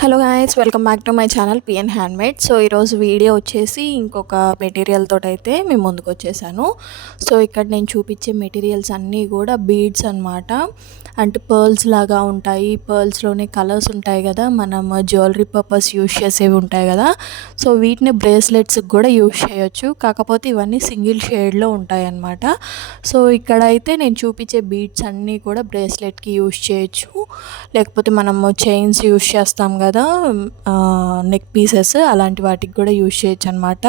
Hello guys, welcome back to my channel PN handmade. So ఈరోజు video వచ్చేసి ఇంకొక material తోటైతే మేము ముందుకు వచ్చేసాను. సో ఇక్కడ నేను చూపించే మెటీరియల్స్ అన్నీ కూడా బీడ్స్ అన్నమాట. అంటే పర్ల్స్ లాగా ఉంటాయి. పర్ల్స్లోనే కలర్స్ ఉంటాయి కదా, మనం జ్యువెలరీ పర్పస్ యూజ్ చేసేవి ఉంటాయి కదా. సో వీటిని బ్రేస్లెట్స్కి కూడా యూజ్ చేయొచ్చు. కాకపోతే ఇవన్నీ సింగిల్ షేడ్లో ఉంటాయి అన్నమాట. సో ఇక్కడైతే నేను చూపించే బీడ్స్ అన్నీ కూడా బ్రేస్లెట్కి యూజ్ చేయొచ్చు, లేకపోతే మనము చైన్స్ యూజ్ చేస్తాం కదా, నెక్ పీసెస్ అలాంటి వాటికి కూడా యూజ్ చేయొచ్చు అనమాట.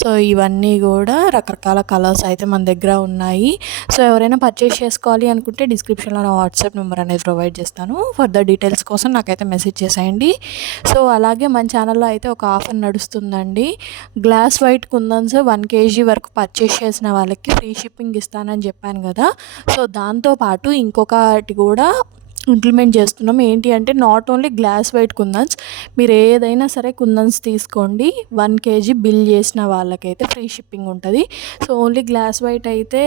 సో ఇవన్నీ కూడా రకరకాల కలర్స్ అయితే మన దగ్గర ఉన్నాయి. సో ఎవరైనా పర్చేస్ చేసుకోవాలి అనుకుంటే డిస్క్రిప్షన్లో నా వాట్సాప్ నెంబర్ అనేది ప్రొవైడ్ చేస్తాను. ఫర్దర్ డీటెయిల్స్ కోసం నాకైతే మెసేజ్ చేసేయండి. సో అలాగే మన ఛానల్లో అయితే ఒక ఆఫర్ నడుస్తుందండి. గ్లాస్ వైట్ కుందన్స్ 1 kg వరకు పర్చేస్ చేసిన వాళ్ళకి ఫ్రీ షిప్పింగ్ ఇస్తానని చెప్పాను కదా. సో దాంతోపాటు ఇంకొకటి కూడా ఇంప్లిమెంట్ చేస్తున్నాం. ఏంటి అంటే నాట్ ఓన్లీ గ్లాస్ వైట్ కుందన్స్, మీరు ఏదైనా సరే కుందన్స్ తీసుకోండి, 1 kg బిల్ చేసిన వాళ్ళకైతే ఫ్రీ షిప్పింగ్ ఉంటుంది. సో ఓన్లీ గ్లాస్ వైట్ అయితే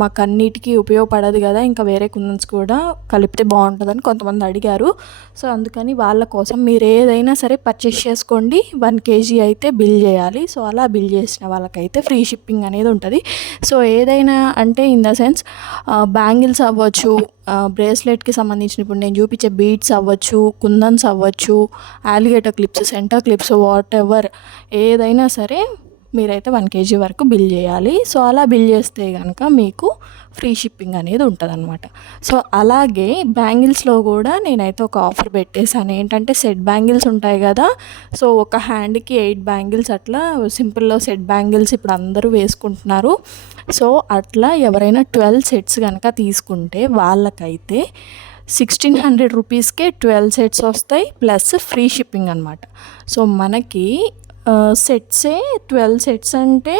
మాకు అన్నిటికీ ఉపయోగపడదు కదా, ఇంకా వేరే కుందన్స్ కూడా కలిపితే బాగుంటుందని కొంతమంది అడిగారు. సో అందుకని వాళ్ళ కోసం మీరు ఏదైనా సరే పర్చేస్ చేసుకోండి, 1 kg అయితే బిల్ చేయాలి. సో అలా బిల్ చేసిన వాళ్ళకైతే ఫ్రీ షిప్పింగ్ అనేది ఉంటుంది. సో ఏదైనా అంటే ఇన్ ద సెన్స్ బ్యాంగిల్స్ అవ్వచ్చు, బ్రేస్లెట్కి సంబంధించిన ఇప్పుడు నేను చూపించే బీడ్స్ అవ్వచ్చు, కుందన్స్ అవ్వచ్చు, alligator clips, centre clips, what ever ఏదైనా సరే మీరైతే 1 kg వరకు బిల్ చేయాలి. సో అలా బిల్ చేస్తే కనుక మీకు ఫ్రీ షిప్పింగ్ అనేది ఉంటుంది అనమాట. సో అలాగే బ్యాంగిల్స్లో కూడా నేనైతే ఒక ఆఫర్ పెట్టేశాను. ఏంటంటే సెట్ బ్యాంగిల్స్ ఉంటాయి కదా, సో ఒక హ్యాండ్కి 8 బ్యాంగిల్స్ అట్లా సింపుల్లో సెట్ బ్యాంగిల్స్ ఇప్పుడు అందరూ వేసుకుంటున్నారు. సో అట్లా ఎవరైనా 12 సెట్స్ కనుక తీసుకుంటే వాళ్ళకైతే 1600 రూపీస్కే 12 సెట్స్ వస్తాయి, ప్లస్ ఫ్రీ షిప్పింగ్ అనమాట. సో మనకి సెట్సే 12 సెట్స్ అంటే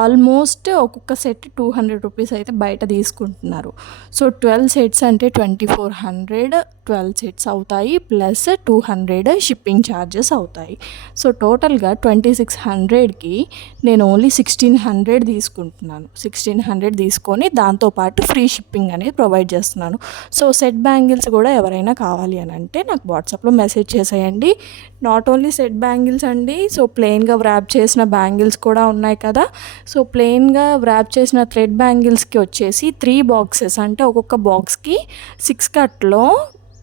ఆల్మోస్ట్ ఒక్కొక్క సెట్ 200 రూపీస్ అయితే బయట తీసుకుంటున్నారు. సో 12 సెట్స్ అంటే 2400 12 సెట్స్ అవుతాయి, ప్లస్ 200 షిప్పింగ్ ఛార్జెస్ అవుతాయి. సో టోటల్గా 2600కి నేను ఓన్లీ 1600 తీసుకుంటున్నాను. 1600 తీసుకొని దాంతోపాటు ఫ్రీ షిప్పింగ్ అనేది ప్రొవైడ్ చేస్తున్నాను. సో సెట్ బ్యాంగిల్స్ కూడా ఎవరైనా కావాలి అని అంటే నాకు వాట్సాప్లో మెసేజ్ చేసేయండి. నాట్ ఓన్లీ సెట్ బ్యాంగిల్స్ అండి, సో ప్లెయిన్గా వ్రాప్ చేసిన బ్యాంగిల్స్ కూడా ఉన్నాయి కదా. సో ప్లెయిన్గా వ్రాప్ చేసిన థ్రెడ్ బ్యాంగిల్స్కి వచ్చేసి 3 బాక్సెస్ అంటే ఒక్కొక్క బాక్స్కి 6 కట్లో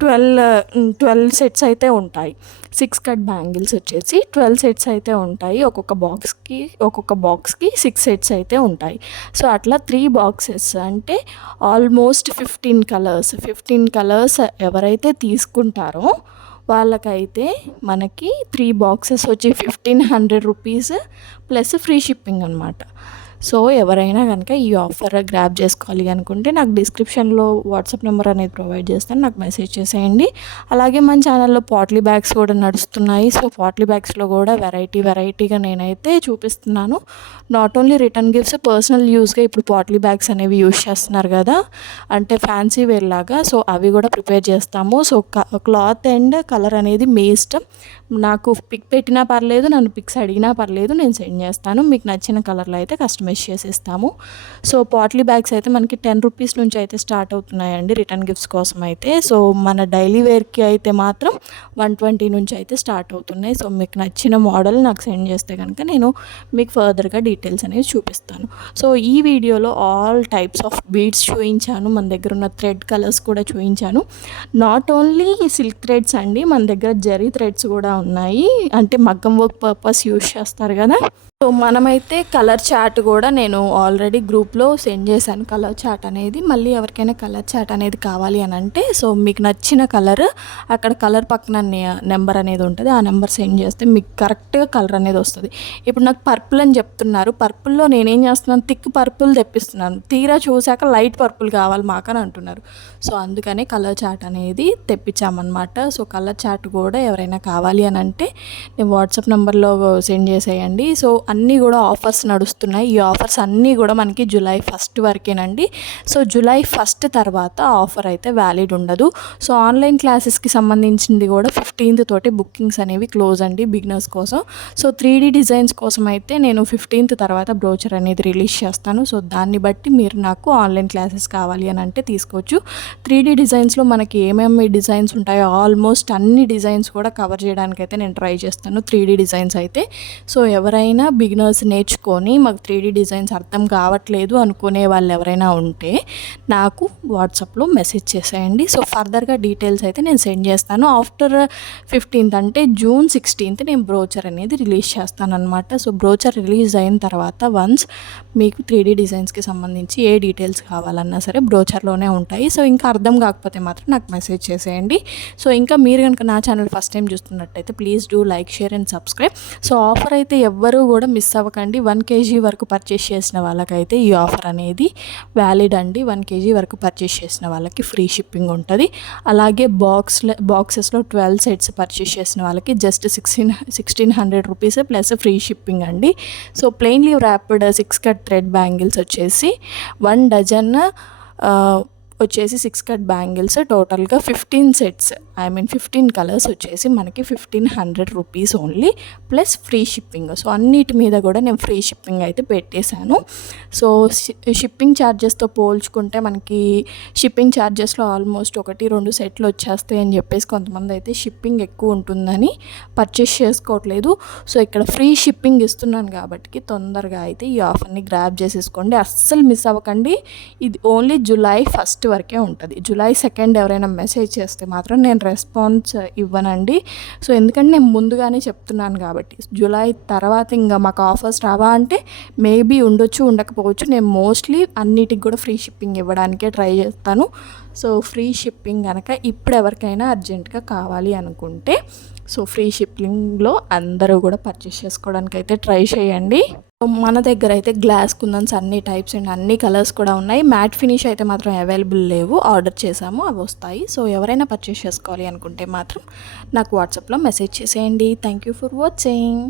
12 సెట్స్ అయితే ఉంటాయి. 6 కట్ బ్యాంగిల్స్ వచ్చేసి 12 సెట్స్ అయితే ఉంటాయి. ఒక్కొక్క బాక్స్కి 6 సెట్స్ అయితే ఉంటాయి. సో అట్లా 3 బాక్సెస్ అంటే ఆల్మోస్ట్ 15 కలర్స్ ఎవరైతే తీసుకుంటారో వాళ్ళకైతే మనకి 3 బాక్సెస్ వచ్చి 1500 రూపీస్ ప్లస్ ఫ్రీ షిప్పింగ్ అనమాట. సో ఎవరైనా కనుక ఈ ఆఫర్ గ్రాబ్ చేసుకోవాలి అనుకుంటే నాకు డిస్క్రిప్షన్లో వాట్సాప్ నెంబర్ అనేది ప్రొవైడ్ చేస్తాను, నాకు మెసేజ్ చేసేయండి. అలాగే మన ఛానల్లో పాట్లీ బ్యాగ్స్ కూడా నడుస్తున్నాయి. సో పాట్లీ బ్యాగ్స్లో కూడా వెరైటీగా నేనైతే చూపిస్తున్నాను. Not only return gifts, personal యూస్గా ఇప్పుడు పాట్లీ బ్యాగ్స్ అనేవి యూజ్ చేస్తున్నారు కదా, అంటే ఫ్యాన్సీ వేర్ లాగా. సో అవి కూడా ప్రిపేర్ చేస్తాము. సో క్లాత్ అండ్ కలర్ అనేది మీ ఇష్టం. నాకు పిక్ పెట్టినా పర్లేదు, నన్ను పిక్స్ అడిగినా పర్లేదు, నేను సెండ్ చేస్తాను. మీకు నచ్చిన కలర్లో అయితే కస్టమైజ్ చేసేస్తాము. సో పాట్లీ బ్యాగ్స్ అయితే మనకి 10 రూపీస్ నుంచి అయితే స్టార్ట్ అవుతున్నాయండి రిటర్న్ గిఫ్ట్స్ కోసం అయితే. సో మన డైలీ వేర్కి అయితే మాత్రం 120 నుంచి అయితే స్టార్ట్ అవుతున్నాయి. సో మీకు నచ్చిన మోడల్ నాకు సెండ్ చేస్తే కనుక నేను మీకు ఫర్దర్గా డీటెయిల్స్ అనేవి చూపిస్తాను. సో ఈ వీడియోలో ఆల్ టైప్స్ ఆఫ్ బీడ్స్ చూపించాను, మన దగ్గర ఉన్న థ్రెడ్ కలర్స్ కూడా చూపించాను. నాట్ ఓన్లీ సిల్క్ థ్రెడ్స్ అండి, మన దగ్గర జరీ థ్రెడ్స్ కూడా ఉన్నాయి, అంటే మగ్గం వర్క్ పర్పస్ యూజ్ చేస్తారు కదా. సో మనమైతే కలర్ చార్ట్ కూడా నేను ఆల్రెడీ గ్రూప్లో సెండ్ చేశాను. కలర్ చార్ట్ అనేది మళ్ళీ ఎవరికైనా కలర్ చార్ట్ అనేది కావాలి అని అంటే, సో మీకు నచ్చిన కలర్ అక్కడ కలర్ పక్కన నెంబర్ అనేది ఉంటుంది, ఆ నెంబర్ సెండ్ చేస్తే మీకు కరెక్ట్గా కలర్ అనేది వస్తుంది. ఇప్పుడు నాకు పర్పుల్ అని చెప్తున్నారు, పర్పుల్లో నేనేం చేస్తున్నాను, థిక్ పర్పుల్ తెప్పిస్తున్నాను, తీరా చూశాక లైట్ పర్పుల్ కావాలి మాకని అంటున్నారు. సో అందుకనే కలర్ చార్ట్ అనేది తెప్పించామన్నమాట. సో కలర్ చార్ట్ కూడా ఎవరైనా కావాలి అని అంటే నేను వాట్సాప్ నెంబర్లో సెండ్ చేసేయండి. సో అన్నీ కూడా ఆఫర్స్ నడుస్తున్నాయి. ఈ ఆఫర్స్ అన్నీ కూడా మనకి జూలై 1 వరకేనండి. సో జూలై 1 తర్వాత ఆఫర్ అయితే వ్యాలిడ్ ఉండదు. సో ఆన్లైన్ క్లాసెస్కి సంబంధించింది కూడా 15th తోటి బుకింగ్స్ అనేవి క్లోజ్ అండి బిగినర్స్ కోసం. సో 3D డిజైన్స్ కోసం అయితే నేను 15th తర్వాత బ్రోచర్ అనేది రిలీజ్ చేస్తాను. సో దాన్ని బట్టి మీరు నాకు ఆన్లైన్ క్లాసెస్ కావాలి అని అంటే తీసుకోవచ్చు. 3D డిజైన్స్లో మనకి ఏమేమి డిజైన్స్ ఉంటాయో ఆల్మోస్ట్ అన్ని డిజైన్స్ కూడా కవర్ చేయడానికైతే నేను ట్రై చేస్తాను 3D డిజైన్స్ అయితే. సో ఎవరైనా బిగినర్స్ నేర్చుకొని మాకు 3D డిజైన్స్ అర్థం కావట్లేదు అనుకునే వాళ్ళు ఎవరైనా ఉంటే నాకు వాట్సాప్లో మెసేజ్ చేసేయండి. సో ఫర్దర్గా డీటెయిల్స్ అయితే నేను సెండ్ చేస్తాను. ఆఫ్టర్ 15th అంటే జూన్ 16th నేను బ్రోచర్ అనేది రిలీజ్ చేస్తాను అనమాట. సో బ్రోచర్ రిలీజ్ అయిన తర్వాత వన్స్ మీకు 3D డిజైన్స్కి సంబంధించి ఏ డీటెయిల్స్ కావాలన్నా సరే బ్రోచర్లోనే ఉంటాయి. సో ఇంకా అర్థం కాకపోతే మాత్రం నాకు మెసేజ్ చేసేయండి. సో ఇంకా మీరు కనుక నా ఛానల్ ఫస్ట్ టైం చూస్తున్నట్టయితే please do like, share and subscribe. So offer అయితే ఎవ్వరూ కూడా మిస్ అవ్వకండి. 1 kg వరకు పర్చేస్ చేసిన వాళ్ళకైతే ఈ ఆఫర్ అనేది వ్యాలిడ్ అండి. 1 kg వరకు పర్చేస్ చేసిన వాళ్ళకి ఫ్రీ షిప్పింగ్ ఉంటుంది. అలాగే బాక్సెస్లో 12 సెట్స్ పర్చేస్ చేసిన వాళ్ళకి just 1600 rupees plus free shipping అండి. So plainly rapid 6 cut thread bangles వచ్చేసి 1 డజన్ వచ్చేసి 6 కట్ బ్యాంగిల్స్ టోటల్గా 15 సెట్స్ 15 కలర్స్ వచ్చేసి మనకి 1500 rupees only plus free shipping. So అన్నిటి మీద కూడా నేను ఫ్రీ షిప్పింగ్ అయితే పెట్టేశాను. సో షిప్పింగ్ ఛార్జెస్తో పోల్చుకుంటే మనకి షిప్పింగ్ ఛార్జెస్లో ఆల్మోస్ట్ 1-2 సెట్లు వచ్చేస్తాయి అని చెప్పేసి కొంతమంది అయితే షిప్పింగ్ ఎక్కువ ఉంటుందని పర్చేస్ చేసుకోవట్లేదు. సో ఇక్కడ ఫ్రీ షిప్పింగ్ ఇస్తున్నాను కాబట్టి తొందరగా అయితే ఈ ఆఫర్ని గ్రాబ్ చేసేసుకోండి. అస్సలు మిస్ అవ్వకండి. ఇది ఓన్లీ జూలై 1 వరకే ఉంటుంది. జూలై 2 ఎవరైనా మెసేజ్ చేస్తే మాత్రం నేను రెస్పాన్స్ ఇవ్వనండి. సో ఎందుకంటే నేను ముందుగానే చెప్తున్నాను కాబట్టి. జూలై తర్వాత ఇంకా మాకు ఆఫర్స్ రావా అంటే మేబీ ఉండొచ్చు, ఉండకపోవచ్చు. నేను మోస్ట్లీ అన్నిటికి కూడా ఫ్రీ షిప్పింగ్ ఇవ్వడానికే ట్రై చేస్తాను. సో ఫ్రీ షిప్పింగ్ కనుక ఇప్పుడు ఎవరికైనా అర్జెంటుగా కావాలి అనుకుంటే సో ఫ్రీ షిప్పింగ్లో అందరూ కూడా పర్చేస్ చేసుకోవడానికి అయితే ట్రై చేయండి. మన దగ్గర అయితే గ్లాస్ కుందన్స్ అన్ని టైప్స్ అండ్ అన్ని కలర్స్ కూడా ఉన్నాయి. మ్యాట్ ఫినిష్ అయితే మాత్రం అవైలబుల్ లేవు. ఆర్డర్ చేసాము, అవి వస్తాయి. సో ఎవరైనా పర్చేస్ చేసుకోవాలి అనుకుంటే మాత్రం నాకు వాట్సాప్లో మెసేజ్ చేసేయండి. Thank you for watching.